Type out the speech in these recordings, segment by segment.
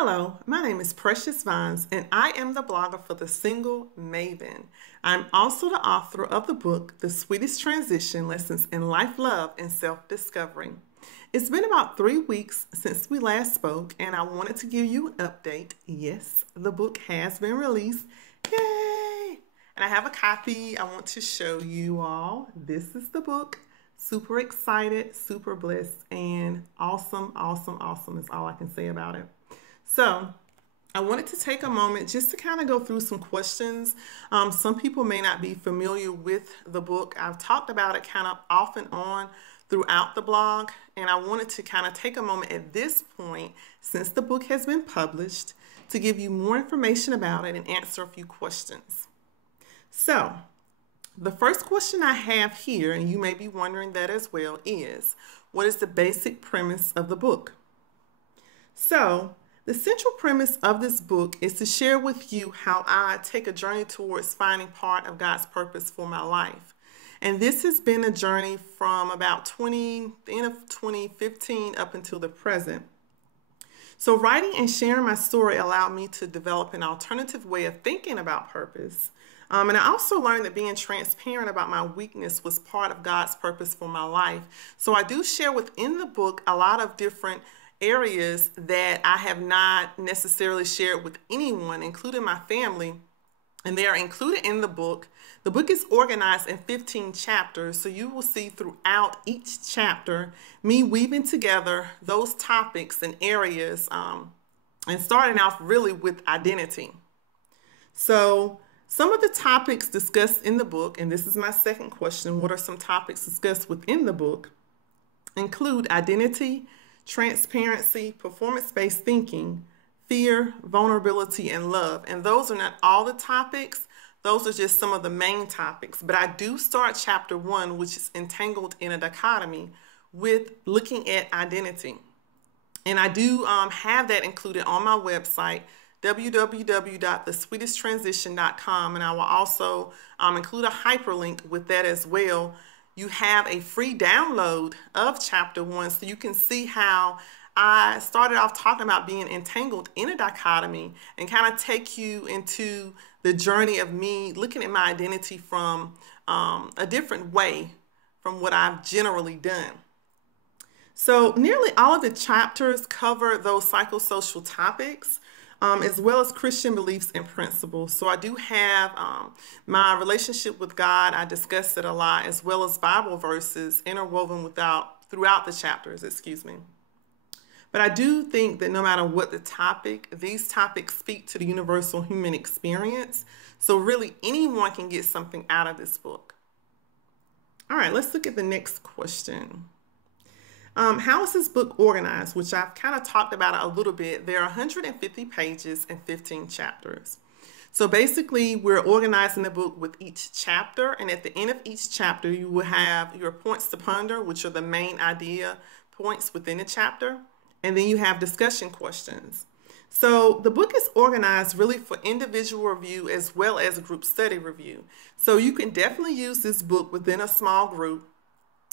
Hello, my name is Precious Vines, and I am the blogger for The Single Maven. I'm also the author of the book, The Sweetest Transition, Lessons in Life, Love, and Self-Discovery. It's been about 3 weeks since we last spoke, and I wanted to give you an update. Yes, the book has been released. Yay! And I have a copy I want to show you all. This is the book. Super excited, super blessed, and awesome, awesome, awesome is all I can say about it. So I wanted to take a moment just to kind of go through some questions. Some people may not be familiar with the book. I've talked about it kind of off and on throughout the blog, and I wanted to kind of take a moment at this point, since the book has been published, to give you more information about it and answer a few questions. So the first question I have here, and you may be wondering that as well, is what is the basic premise of the book? So the central premise of this book is to share with you how I take a journey towards finding part of God's purpose for my life. And this has been a journey from about the end of 2015 up until the present. So writing and sharing my story allowed me to develop an alternative way of thinking about purpose. And I also learned that being transparent about my weakness was part of God's purpose for my life. So I do share within the book a lot of different areas that I have not necessarily shared with anyone, including my family, and they are included in the book. The book is organized in 15 chapters, so you will see throughout each chapter me weaving together those topics and areas, and starting off really with identity. So some of the topics discussed in the book, and this is my second question, what are some topics discussed within the book, include identity, transparency, performance-based thinking, fear, vulnerability, and love. And those are not all the topics. Those are just some of the main topics. But I do start chapter 1, which is entangled in a dichotomy, with looking at identity. And I do have that included on my website, www.thesweetesttransition.com. And I will also include a hyperlink with that as well. You have a free download of chapter 1, so you can see how I started off talking about being entangled in a dichotomy and kind of take you into the journey of me looking at my identity from a different way from what I've generally done. So nearly all of the chapters cover those psychosocial topics, as well as Christian beliefs and principles. So I do have my relationship with God. I discuss it a lot, as well as Bible verses interwoven throughout the chapters, But I do think that no matter what the topic, these topics speak to the universal human experience. So really anyone can get something out of this book. All right, let's look at the next question. How is this book organized? Which I've kind of talked about a little bit. There are 150 pages and 15 chapters. So basically, we're organizing the book with each chapter. And at the end of each chapter, you will have your points to ponder, which are the main idea points within the chapter. And then you have discussion questions. So the book is organized really for individual review as well as group study review. So you can definitely use this book within a small group,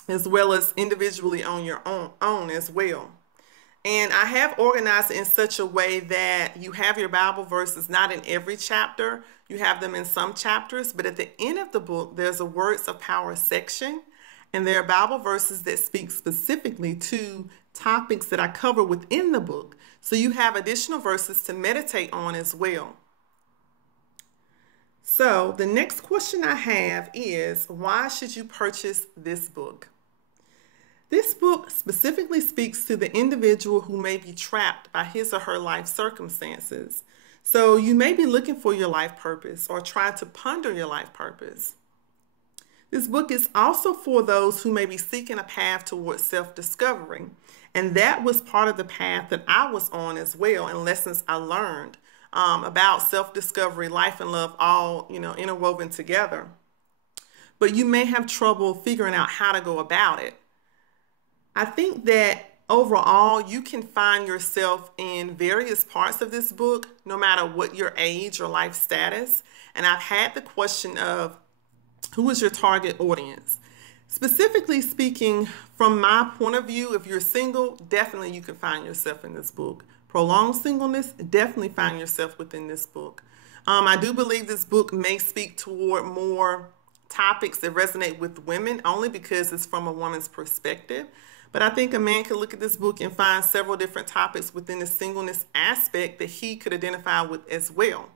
as well as individually on your own as well. And I have organized it in such a way that you have your Bible verses not in every chapter. You have them in some chapters, but at the end of the book, there's a Words of Power section, and there are Bible verses that speak specifically to topics that I cover within the book. So you have additional verses to meditate on as well. So the next question I have is, why should you purchase this book? This book specifically speaks to the individual who may be trapped by his or her life circumstances. So you may be looking for your life purpose or trying to ponder your life purpose. This book is also for those who may be seeking a path towards self-discovery. And that was part of the path that I was on as well, and lessons I learned about self-discovery, life and love, all interwoven together. But you may have trouble figuring out how to go about it. I think that overall, you can find yourself in various parts of this book, no matter what your age or life status. And I've had the question of, who is your target audience? Specifically speaking, from my point of view, if you're single, definitely you can find yourself in this book. prolonged singleness, definitely find yourself within this book. I do believe this book may speak toward more topics that resonate with women only because it's from a woman's perspective. But I think a man could look at this book and find several different topics within the singleness aspect that he could identify with as well.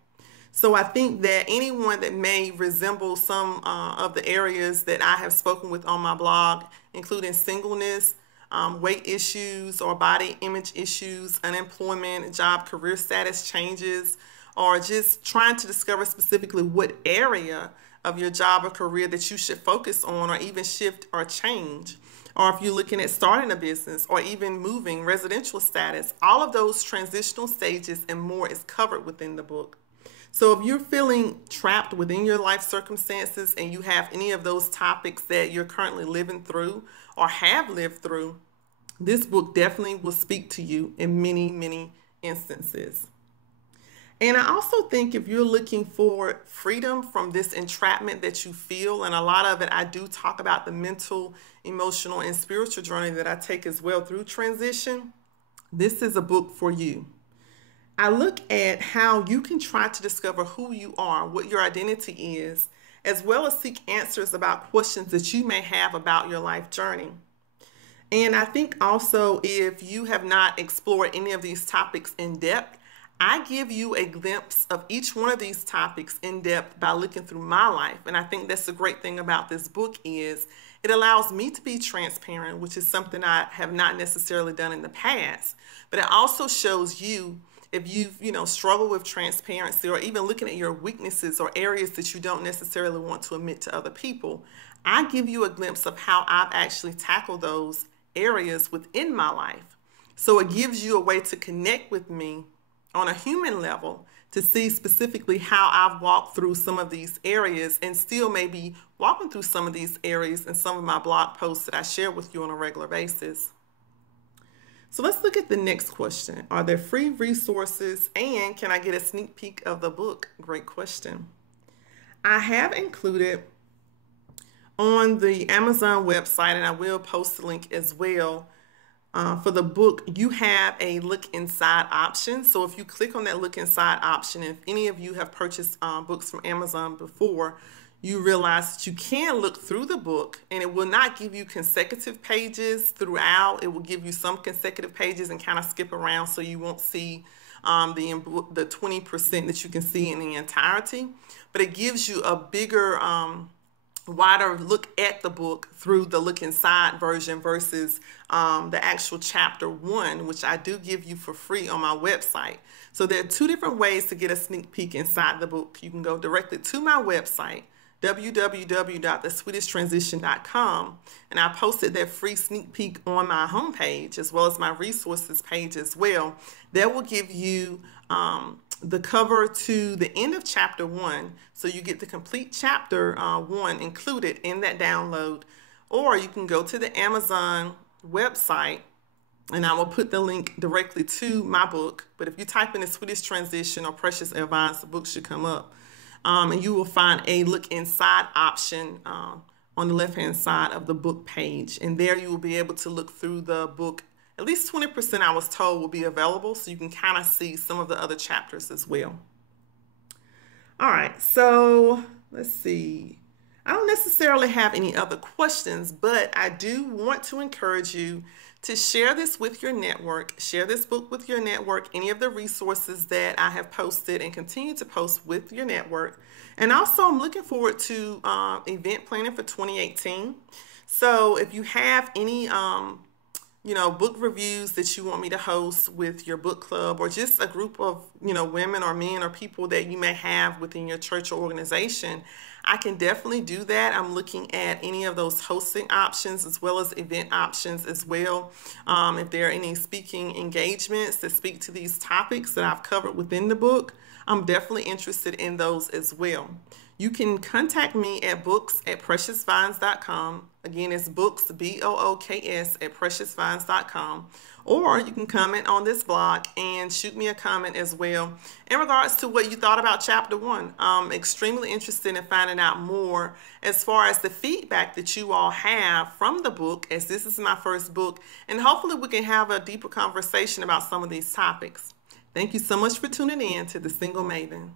So I think that anyone that may resemble some of the areas that I have spoken with on my blog, including singleness, weight issues or body image issues, unemployment, job, career status changes, or just trying to discover specifically what area of your job or career that you should focus on or even shift or change. Or if you're looking at starting a business or even moving, residential status, all of those transitional stages and more is covered within the book. So if you're feeling trapped within your life circumstances and you have any of those topics that you're currently living through or have lived through, this book definitely will speak to you in many, many instances. And I also think if you're looking for freedom from this entrapment that you feel, and a lot of it, I do talk about the mental, emotional, and spiritual journey that I take as well through transition, this is a book for you. I look at how you can try to discover who you are, what your identity is, as well as seek answers about questions that you may have about your life journey. And I think also if you have not explored any of these topics in depth, I give you a glimpse of each one of these topics in depth by looking through my life. And I think that's the great thing about this book is it allows me to be transparent, which is something I have not necessarily done in the past. But it also shows you if you've, struggled with transparency or even looking at your weaknesses or areas that you don't necessarily want to admit to other people. I give you a glimpse of how I've actually tackled those areas within my life. So it gives you a way to connect with me on a human level to see specifically how I've walked through some of these areas and still may be walking through some of these areas in some of my blog posts that I share with you on a regular basis. So let's look at the next question. Are there free resources and can I get a sneak peek of the book? Great question. I have included on the Amazon website, and I will post the link as well, for the book, you have a look inside option. So if you click on that look inside option, if any of you have purchased books from Amazon before, you realize that you can look through the book and it will not give you consecutive pages throughout. It will give you some consecutive pages and kind of skip around so you won't see the 20% that you can see in the entirety. But it gives you a bigger wider look at the book through the look inside version versus the actual chapter 1, which I do give you for free on my website. So there are two different ways to get a sneak peek inside the book. You can go directly to my website, www.thesweetesttransition.com, and I posted that free sneak peek on my homepage as well as my resources page as well. That will give you the cover to the end of chapter 1, so you get the complete chapter 1 included in that download. Or you can go to the Amazon website and I will put the link directly to my book. But if you type in the Sweetest Transition or Precious Advice, the book should come up. And you will find a look inside option on the left hand side of the book page, and there you will be able to look through the book. At least 20% I was told will be available, so you can kind of see some of the other chapters as well. All right, so let's see. I don't necessarily have any other questions, but I do want to encourage you to share this with your network, share this book with your network, any of the resources that I have posted and continue to post with your network. And also I'm looking forward to event planning for 2018. So if you have any book reviews that you want me to host with your book club, or just a group of, women or men or people that you may have within your church or organization, I can definitely do that. I'm looking at any of those hosting options as well as event options as well. If there are any speaking engagements that speak to these topics that I've covered within the book, I'm definitely interested in those as well. You can contact me at books@preciousvines.com. Again, it's books, BOOKS, @preciousvines.com. Or you can comment on this blog and shoot me a comment as well in regards to what you thought about chapter 1. I'm extremely interested in finding out more as far as the feedback that you all have from the book, as this is my first book, and hopefully we can have a deeper conversation about some of these topics. Thank you so much for tuning in to The Single Maven.